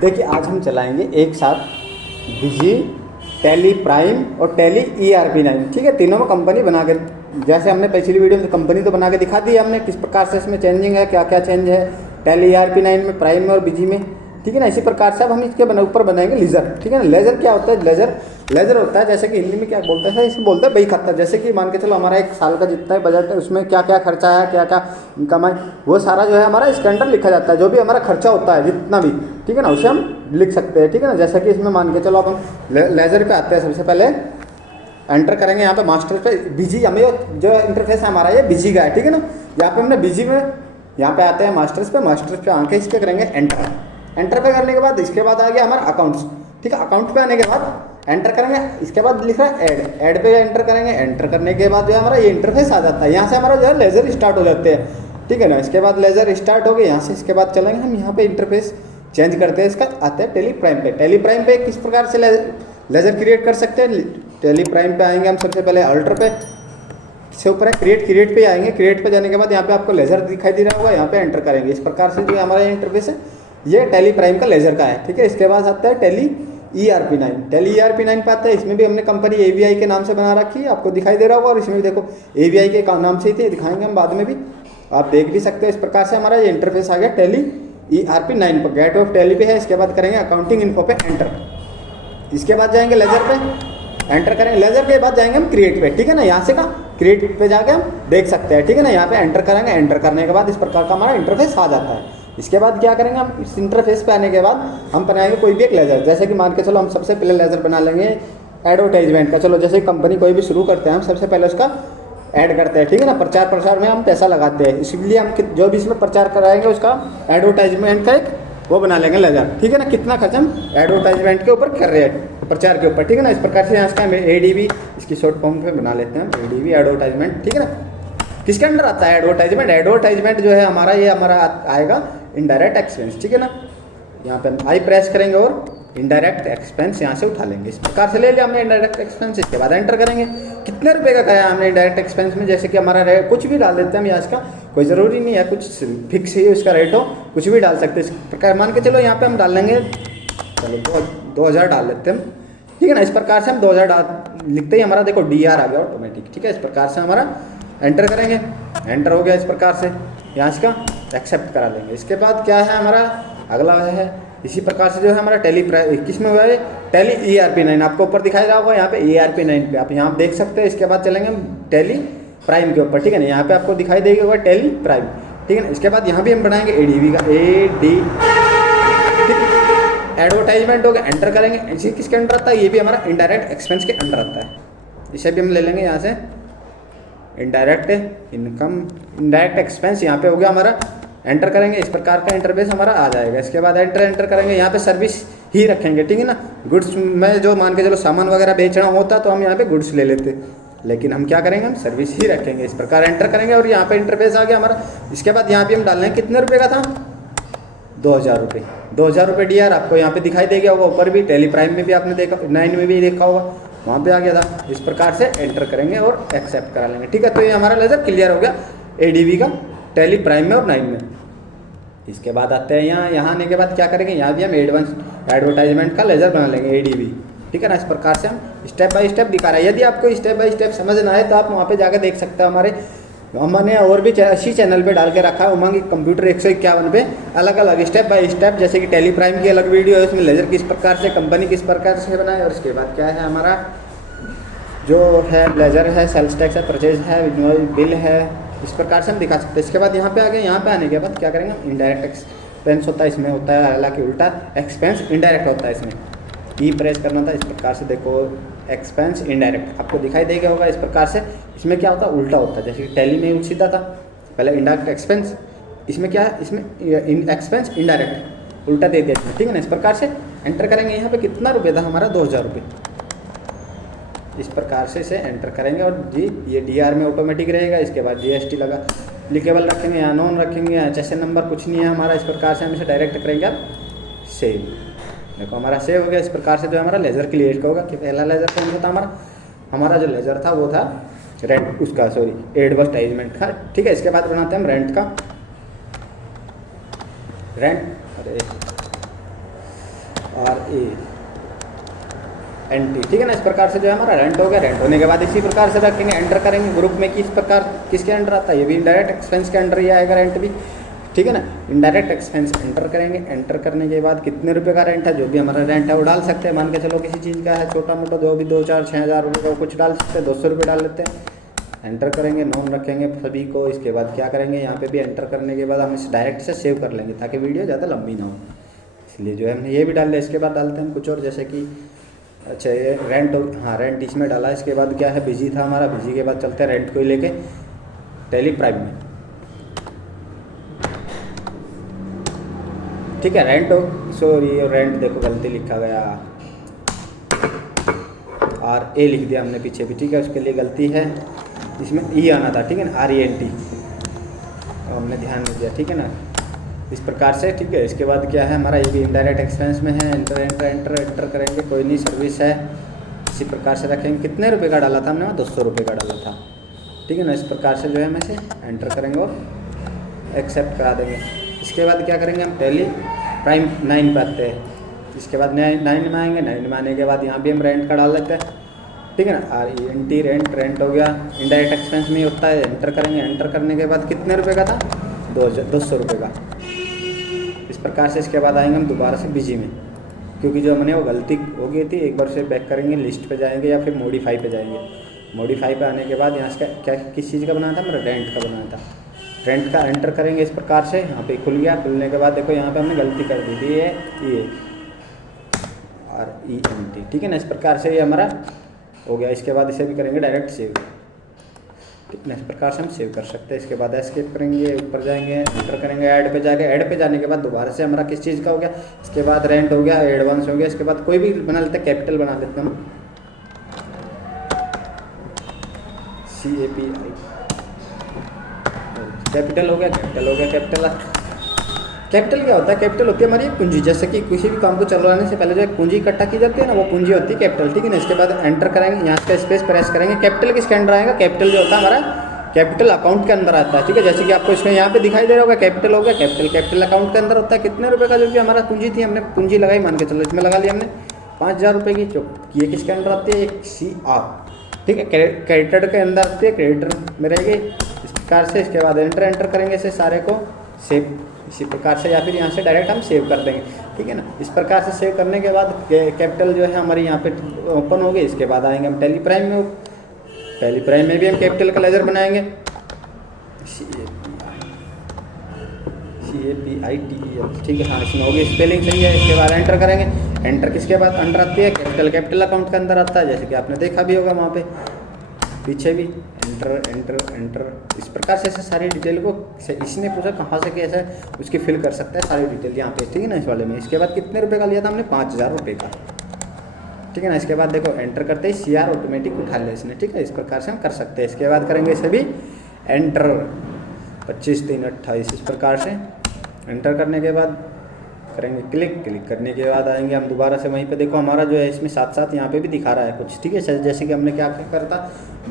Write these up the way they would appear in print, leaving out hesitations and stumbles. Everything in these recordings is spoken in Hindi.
देखिए आज हम चलाएंगे एक साथ विजी, टैली प्राइम और टैली ERP9। ठीक है, तीनों में कंपनी बना के, जैसे हमने पिछली वीडियो में कंपनी तो बना के दिखा दी हमने किस प्रकार से इसमें चेंजिंग है, क्या क्या चेंज है टैली ERP9 में, प्राइम में और विजी में। ठीक है ना, इसी प्रकार से अब हम इसके ऊपर बनाएंगे लेजर। ठीक है ना, लेजर क्या होता है? लेजर होता है जैसे कि हिंदी में क्या बोलते हैं, इसको बोलते हैं बही खाता। जैसे कि मान के चलो हमारा एक साल का जितना बजट है उसमें क्या क्या खर्चा है, क्या क्या इनकम है, वो सारा जो है हमारा इसके अंदर लिखा जाता है। जो भी हमारा खर्चा होता है जितना भी, ठीक है ना, उसे हम लिख सकते हैं। ठीक है ना, जैसे कि इसमें मान के चलो अब हम लेजर पे आते हैं। सबसे पहले एंटर करेंगे यहाँ पे मास्टर पे बीजी, हमें जो इंटरफेस है हमारा ये बीजी का है। ठीक है ना, यहाँ पे हमने बीजी में यहाँ पे आते हैं मास्टर्स पे आके इसके करेंगे एंटर पे करने के बाद इसके बाद आ गया हमारा अकाउंट्स। ठीक है, अकाउंट पे आने के बाद एंटर करेंगे, इसके बाद लिख रहा है ऐड पे एंटर करेंगे। एंटर करने के बाद जो है हमारा ये इंटरफेस आ जाता है। यहाँ से हमारा जो है लेजर स्टार्ट हो जाते हैं। ठीक है ना, इसके बाद लेजर स्टार्ट हो गए। यहाँ से इसके बाद चलेंगे हम यहाँ पे इंटरफेस चेंज करते हैं। इसका आते हैं टेली प्राइम पे किस प्रकार से लेजर क्रिएट कर सकते हैं। टेली प्राइम पे आएंगे हम सबसे पहले अल्टर पे से ऊपर है क्रिएट पे आएंगे। क्रिएट पे जाने के बाद यहाँ पे आपको लेजर दिखाई दे रहा होगा, यहाँ पे एंटर करेंगे। इस प्रकार से जो हमारा इंटरफेस है ये टेली प्राइम का लेजर का है। ठीक है, इसके बाद आता है टेली ERP9 पे आता है। इसमें भी हमने कंपनी AVI के नाम से बना रखी है, आपको दिखाई दे रहा होगा। और इसमें भी देखो AVI के नाम से ही थे, दिखाएंगे हम बाद में भी, आप देख भी सकते हो। इस प्रकार से हमारा ये इंटरफेस आ गया टेली ERP9 पर। गेट ऑफ टेली पे है, इसके बाद करेंगे अकाउंटिंग इन्फो पे एंटर। इसके बाद जाएंगे लेजर पे एंटर करेंगे। लेजर के बाद जाएंगे हम क्रिएट पे। ठीक है ना, यहाँ से का क्रिएट पे जाके हम देख सकते हैं। ठीक है ना, यहाँ पे एंटर करेंगे। एंटर करने के बाद इस प्रकार का हमारा इंटरफेस आ जाता है। इसके बाद क्या करेंगे हम, इस इंटरफेस पे आने के बाद हम बनाएंगे कोई भी एक लेजर। जैसे कि मान के चलो हम सबसे पहले लेजर बना लेंगे एडवर्टाइजमेंट का। चलो जैसे कंपनी कोई भी शुरू करते हैं हम सबसे पहले उसका ऐड करते हैं। ठीक है ना, प्रचार में हम पैसा लगाते हैं, इसलिए हम जो भी इसमें प्रचार कराएंगे उसका एडवर्टाइजमेंट का एक वो बना लेंगे लेजर। ठीक है ना, कितना खर्च हम एडवर्टाइजमेंट के ऊपर कर रहे हैं, प्रचार के ऊपर। ठीक है ना, इस प्रकार से यहाँ इसका ADV इसकी शॉर्ट फॉर्म पे बना लेते हैं ADV एडवर्टाइजमेंट। ठीक है ना, किसके अंडर आता है एडवर्टाइजमेंट जो है हमारा, ये हमारा आएगा इनडायरेक्ट एक्सपेंस। ठीक है ना, यहाँ पे आई प्रेस करेंगे और इनडायरेक्ट एक्सपेंस यहाँ से उठा लेंगे। इस प्रकार से ले लिया हमने इनडायरेक्ट एक्सपेंस। इसके बाद एंटर करेंगे कितने रुपए का कराया हमने इनडायरेक्ट एक्सपेंस में। जैसे कि हमारा कुछ भी डाल देते हैं हम, यहाँ इसका कोई ज़रूरी नहीं है कुछ फिक्स ही उसका रेट हो, कुछ भी डाल सकते हैं। इस प्रकार मान के चलो यहाँ पे हम डाल लेंगे, चलो 2000 डाल लेते हैं हम। ठीक है ना, इस प्रकार से हम 2000 लिखते ही हमारा देखो DR आ गया ऑटोमेटिक। ठीक है, इस प्रकार से हमारा एंटर करेंगे, एंटर हो गया। इस प्रकार से यहाँ इसका एक्सेप्ट करा लेंगे। इसके बाद क्या है हमारा अगला है, इसी प्रकार से जो है हमारा टेली किस में हुआ है, टेली ERP9 आपको ऊपर दिखाई रहा होगा। यहाँ पे ERP9 पे आप यहाँ देख सकते हैं। इसके बाद चलेंगे हम टेली प्राइम के ऊपर। ठीक है ना, यहाँ पे आपको दिखाई देगा होगा टेली प्राइम। ठीक है ना, इसके बाद यहाँ भी हम बनाएंगे ADV का एडवर्टाइजमेंट हो गया। एंटर करेंगे। इसी किसके अंडर आता है, ये भी हमारा इनडायरेक्ट एक्सपेंस के अंडर आता है। इसे भी हम ले लेंगे यहाँ से इनडायरेक्ट इनकम, इनडायरेक्ट एक्सपेंस यहाँ पे हो गया हमारा। एंटर करेंगे, इस प्रकार का इंटरफेस हमारा आ जाएगा। इसके बाद एंटर करेंगे, यहाँ पे सर्विस ही रखेंगे। ठीक है ना, गुड्स में जो मान के चलो सामान वगैरह बेचना होता तो हम यहाँ पे गुड्स ले लेते, लेकिन हम क्या करेंगे, हम सर्विस ही रखेंगे। इस प्रकार एंटर करेंगे और यहाँ पे इंटरफेस आ गया हमारा। इसके बाद यहाँ पे हम डाल लेंगे कितने रुपये का था, 2000 रुपये। 2000 रुपये DR आपको यहाँ पे दिखाई दे गया होगा। ऊपर भी टेली प्राइम में भी आपने देखा, 9 में भी देखा होगा, वहाँ पे आ गया था। इस प्रकार से एंटर करेंगे और एक्सेप्ट करा लेंगे। ठीक है, तो ये हमारा लेजर क्लियर हो गया ADV का टेली प्राइम में और 9 में। इसके बाद आते हैं यहाँ आने के बाद क्या करेंगे, यहाँ भी हम एडवांस एडवर्टाइजमेंट का लेजर बना लेंगे ADV। ठीक है ना, इस प्रकार से हम स्टेप बाय स्टेप दिखा रहे हैं। यदि आपको स्टेप बाय स्टेप समझ ना आए तो आप वहाँ पे जाकर देख सकते हैं। हमने और भी इसी चैनल पे डाल के रखा है उमंग कंप्यूटर 151 पे, अलग अलग स्टेप बाय स्टेप। जैसे कि टेली प्राइम की अलग वीडियो है, उसमें लेजर किस प्रकार से कंपनी किस प्रकार से बनाए। और इसके बाद क्या है हमारा जो है लेजर है, सेल्स टैक्स है, परचेज है, बिल है, इस प्रकार से हम दिखा सकते हैं। इसके बाद यहाँ पे आ गए। यहाँ पे आने के बाद क्या करेंगे, इनडायरेक्ट एक्सपेंस होता है, इसमें होता है हालांकि उल्टा एक्सपेंस इनडायरेक्ट होता है। इसमें प्रेस करना था। इस प्रकार से देखो एक्सपेंस इनडायरेक्ट आपको दिखाई देगा होगा। इस प्रकार से इसमें क्या होता है, उल्टा होता है। जैसे कि टैली में सीधा था पहले इनडायरेक्ट एक्सपेंस, इसमें क्या है, इसमें एक्सपेंस इनडायरेक्ट उल्टा दे दिया इसमें। ठीक है ना, इस प्रकार से एंटर करेंगे। यहाँ पे कितना रुपये था हमारा, 2000 रुपये। इस प्रकार से इसे एंटर करेंगे और जी ये DR में ऑटोमेटिक रहेगा। इसके बाद GST लगा लिखेबल रखेंगे, यहाँ नॉन रखेंगे, यहाँ HSN नंबर कुछ नहीं है हमारा। इस प्रकार से हम इसे डायरेक्ट करेंगे आप सेव। देखो हमारा सेव हो गया। इस प्रकार से जो हमारा लेजर क्लियर होगा कि पहला लेजर कौन सा था हमारा जो लेजर था वो था रेंट उसका, सॉरी एडवर्टाइजमेंट का। ठीक है, इसके बाद बनाते हैं हम रेंट का। रेंट, अरे RANT, ठीक है ना। इस प्रकार से जो है हमारा रेंट हो गया। रेंट होने के बाद इसी प्रकार से रखेंगे, एंटर करेंगे ग्रुप में किस प्रकार किसके अंडर आता है, ये भी इनडायरेक्ट एक्सपेंस के अंडर ही आएगा रेंट भी, ठीक है ना। इनडायरेक्ट एक्सपेंस एंटर करेंगे, एंटर करने के बाद कितने रुपए का रेंट है, जो भी हमारा रेंट है वो डाल सकते हैं। मान के चलो किसी चीज़ का है छोटा मोटा, जो भी 2 4 6 हज़ार रुपये का कुछ डाल सकते हैं, 200 रुपये डाल लेते हैं। एंटर करेंगे, नॉन रखेंगे सभी को। इसके बाद क्या करेंगे, यहाँ पे भी एंटर करने के बाद हम इसे डायरेक्ट से सेव कर लेंगे ताकि वीडियो ज़्यादा लंबी ना हो, इसलिए जो है हमने ये भी डाल लिया। इसके बाद डालते हैं हम कुछ और, जैसे कि अच्छा ये रेंट, हाँ रेंट इसमें डाला। इसके बाद क्या है, बिजी था हमारा, बिजी के बाद चलते हैं रेंट को ही लेके टेली प्राइम में, ठीक है। रेंट सॉरी रेंट देखो गलती लिखा गया, RA लिख दिया हमने पीछे भी, ठीक है, उसके लिए गलती है, इसमें E आना था, ठीक है ना, RENT हमने ध्यान नहीं दिया, ठीक है ना, इस प्रकार से, ठीक है। इसके बाद क्या है हमारा, ये भी इनडायरेक्ट एक्सपेंस में है। एंटर एंटर एंटर एंटर करेंगे, कोई नहीं, सर्विस है, इसी प्रकार से रखेंगे। कितने रुपए का डाला था हमने, 200 रुपये का डाला था, ठीक है ना। इस प्रकार से जो है हम इसे एंटर करेंगे और एक्सेप्ट करा देंगे। इसके बाद क्या करेंगे, हम टेली प्राइम 9 पे आते हैं। इसके बाद 9 में आएंगे, 9 में आने के बाद यहाँ भी हम रेंट का डाल लेते हैं, ठीक है ना, RENT रेंट, रेंट हो गया, इनडायरेक्ट एक्सपेंस में ही होता है। एंटर करेंगे, एंटर करने के बाद कितने रुपए का था, 200 रुपये का। इस प्रकार से इसके बाद आएंगे हम दोबारा से बिजी में, क्योंकि जो हमने वो गलती हो गई थी, एक बार से बैक करेंगे, लिस्ट पे जाएंगे या फिर मॉडिफाई पे जाएंगे। मॉडिफाई पे आने के बाद यहाँ से क्या किस चीज़ का बनाया था, मेरा रेंट का बनाया था। रेंट का एंटर करेंगे इस प्रकार से, यहाँ पे खुल गया। खुलने के बाद देखो यहाँ पे हमने गलती कर दी थी, ये RENT, ठीक है ना। इस प्रकार से ये हमारा हो गया। इसके बाद इसे भी करेंगे डायरेक्ट सेव, ठीक है, इस प्रकार से हम सेव कर सकते हैं। इसके बाद एस्केप करेंगे, ऊपर जाएंगे, एंटर करेंगे, ऐड पे जाके, ऐड पे जाने के बाद दोबारा से हमारा किस चीज़ का हो गया, इसके बाद रेंट हो गया, एडवांस हो गया। इसके बाद कोई भी बना लेते हैं, कैपिटल बना लेते हैं हम, CAPI, कैपिटल हो गया, कैपिटल हो गया। कैपिटल क्या होता है, कैपिटल होती है हमारी एक पूंजी। जैसे कि किसी भी काम को चलवाने से पहले जो एक पूंजी इकट्ठा की जाती है ना, वो पूंजी होती है कैपिटल, ठीक है ना। इसके बाद एंटर करेंगे, यहाँ से स्पेस प्रेस करेंगे। कैपिटल किसके अंडर आएगा, कैपिटल जो होता है हमारा कैपिटल अकाउंट के अंदर आता है, ठीक है। जैसे कि आपको इसमें यहाँ पे दिखाई दे रहा होगा, कैपिटल हो गया, कैपिटल अकाउंट के अंदर होता है। कितने रुपये का जो भी हमारा पूंजी थी, हमने पूंजी लगाई, मान के चलो इसमें लगा लिया हमने 5000 रुपये की। जो ये किसके अंडर आती है, एक CR, ठीक है, क्रेडिटर के अंदर आती है, क्रेडिटर में रहेगी। इस प्रकार से इसके बाद एंटर करेंगे इसे सारे को, सेव इसी प्रकार से, या फिर यहाँ से डायरेक्ट हम सेव कर देंगे, ठीक है ना। इस प्रकार से सेव करने के बाद कैपिटल जो है हमारी यहाँ पे ओपन हो गई। इसके बाद आएंगे हम टेली प्राइम में, टेली प्राइम में भी हम कैपिटल का लेजर बनाएंगे, CAPITEL, ठीक है, हाँ इसमें होगी, स्पेलिंग सही है। इसके बाद एंटर करेंगे, एंटर किसके बाद अंडर आती है, कैपिटल अकाउंट के अंदर आता है, जैसे कि आपने देखा भी होगा वहाँ पे पीछे भी। एंटर इस प्रकार से ऐसे सारी डिटेल को, इसने पूछा कहाँ से कैसे उसकी फिल कर सकता है सारी डिटेल यहाँ पे, ठीक है ना, इस वाले में। इसके बाद कितने रुपए का लिया था हमने, 5000 रुपये का, ठीक है ना। इसके बाद देखो एंटर करते ही CR ऑटोमेटिक उठा लिया इसने, ठीक है। इस प्रकार से हम कर सकते हैं। इसके बाद करेंगे इसे भी एंटर, 25 3 28, इस प्रकार से एंटर करने के बाद करेंगे क्लिक करने के बाद आएंगे हम दोबारा से वहीं पे। देखो हमारा जो है इसमें साथ साथ यहाँ पे भी दिखा रहा है कुछ, ठीक है। जैसे कि हमने क्या करा था,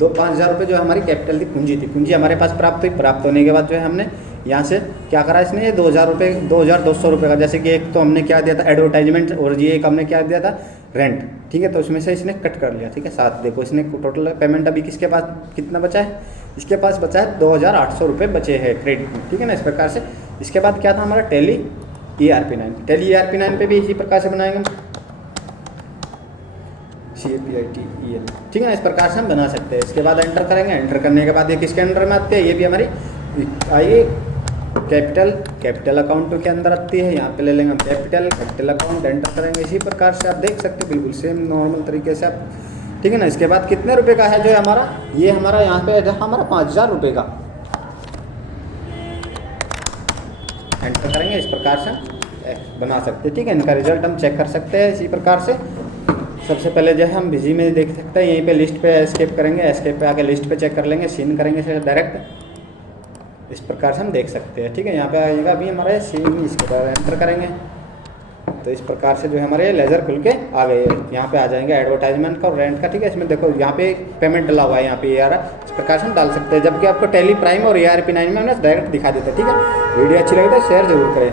5000 रुपये जो हमारी कैपिटल की पूंजी हमारे पास प्राप्त हुई। प्राप्त होने के बाद जो है हमने यहाँ से क्या करा, इसने 2000 रुपये, 2200 रुपये का, जैसे कि एक तो हमने क्या दिया था एडवर्टाइजमेंट, और ये एक हमने क्या दिया था रेंट, ठीक है। तो उसमें से इसने कट कर लिया, ठीक है। साथ देखो इसने टोटल पेमेंट अभी किसके पास कितना बचा है, इसके पास बचा है 2800 रुपये बचे हैं क्रेडिट में, ठीक है ना, इस प्रकार से। इसके बाद क्या था हमारा टेली ERP9 पे भी इसी प्रकार से बनाएंगे CAPITEL, ठीक है ना, इस प्रकार से हम बना सकते हैं। इसके बाद एंटर करेंगे, एंटर करने के बाद ये किसके अंडर में आती है, ये भी हमारी आइए कैपिटल अकाउंट के अंदर आती है। यहाँ पे ले लेंगे हम कैपिटल अकाउंट, एंटर करेंगे। इसी प्रकार से आप देख सकते हैं बिल्कुल सेम नॉर्मल तरीके से आप, ठीक है ना। इसके बाद कितने रुपए का है जो है हमारा, ये हमारा यहाँ पे हमारा 5000 रुपये का, एंटर करेंगे। इस प्रकार से बना सकते हैं, ठीक है। इनका रिजल्ट हम चेक कर सकते हैं इसी प्रकार से। सबसे पहले जो है हम बिजी में देख सकते हैं, यहीं पे लिस्ट पे एस्केप करेंगे, एस्केप पे आके लिस्ट पे चेक कर लेंगे, सीन करेंगे से डायरेक्ट, इस प्रकार से हम देख सकते हैं, ठीक है। यहाँ पे आएगा अभी हमारा सीन, इसके बाद एंटर करेंगे तो इस प्रकार से जो है हमारे लेज़र खुल के आ गए। यहाँ पे आ जाएंगे एडवर्टाइजमेंट का और रेंट का, ठीक है। इसमें देखो यहाँ पे पेमेंट डला हुआ है, यहाँ पे ये आ रहा है, इस प्रकार से हम डाल सकते हैं। जबकि आपको टेली प्राइम और ERP9 में हमने डायरेक्ट दिखा देते हैं, ठीक है। वीडियो अच्छी लगे तो शेयर जरूर करें।